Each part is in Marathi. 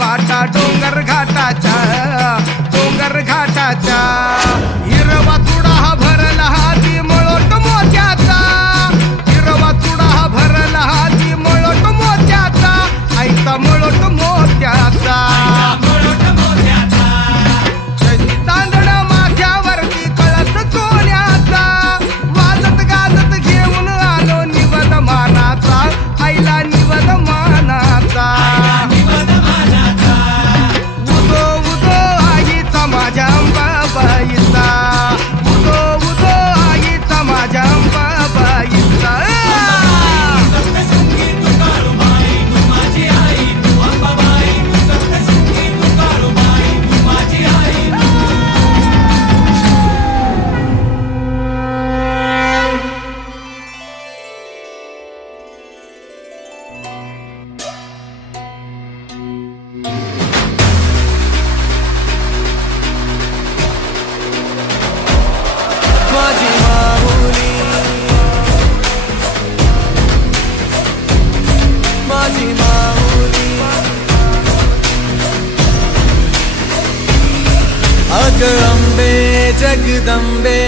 बाटा डोंगर घाटाच्या हिरवा चुडा हा भरला हाती मळोट मोत्याचा हिरवा चुडा हा भरला हाती मळोट मोत्याचा आईचा मळोट मोत्याचा तांदळ माथ्यावरती कळस सोन्याचा वाजत गाजत घेऊन आलो निवद मानाचा आईला निवद मानाचा उदो उदो आईचा माझ्या अंबाबाईचा उदो उदो आईचा माझ्या अंबाबाईचा माझी माऊली माझी माऊली अग अंबे जगदंबे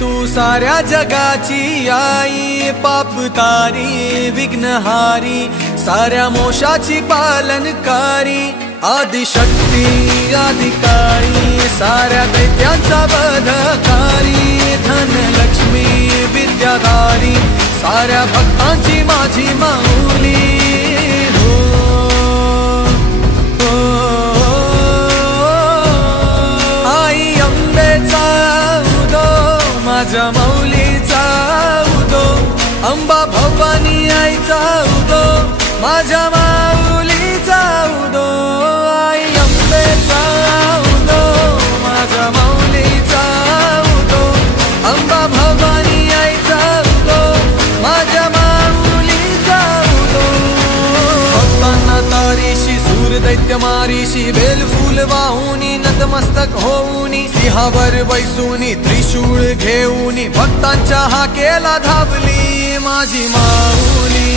तू साऱ्या जगाची आई पाप तारी विघ्नहारी साऱ्या मोशाची पालनकारी आदिशक्ती आदिकाळी साऱ्या दैत्यांचा वधकारी धनलक्ष्मी विद्याधारी साऱ्या भक्तांची माझी माऊली हो, हो, आई अंबेचा उदो माझ्या माऊलीचा उदो अंबा भवानी आईचा उदो माझ्या माऊलीचा उदो आई अंबेचा उदो माझ्या माऊलीचा उदो अंबा भवानी आईचा उदो माझ्या माऊलीचा उदो भक्तांना तारीशी सूर दैत्य मारीशी बेलफूल वाहुनी नतमस्तक होऊनी सिंहावर बैसूनी त्रिशूळ घेऊनी भक्तांच्या हाकेला धावली माझी माऊली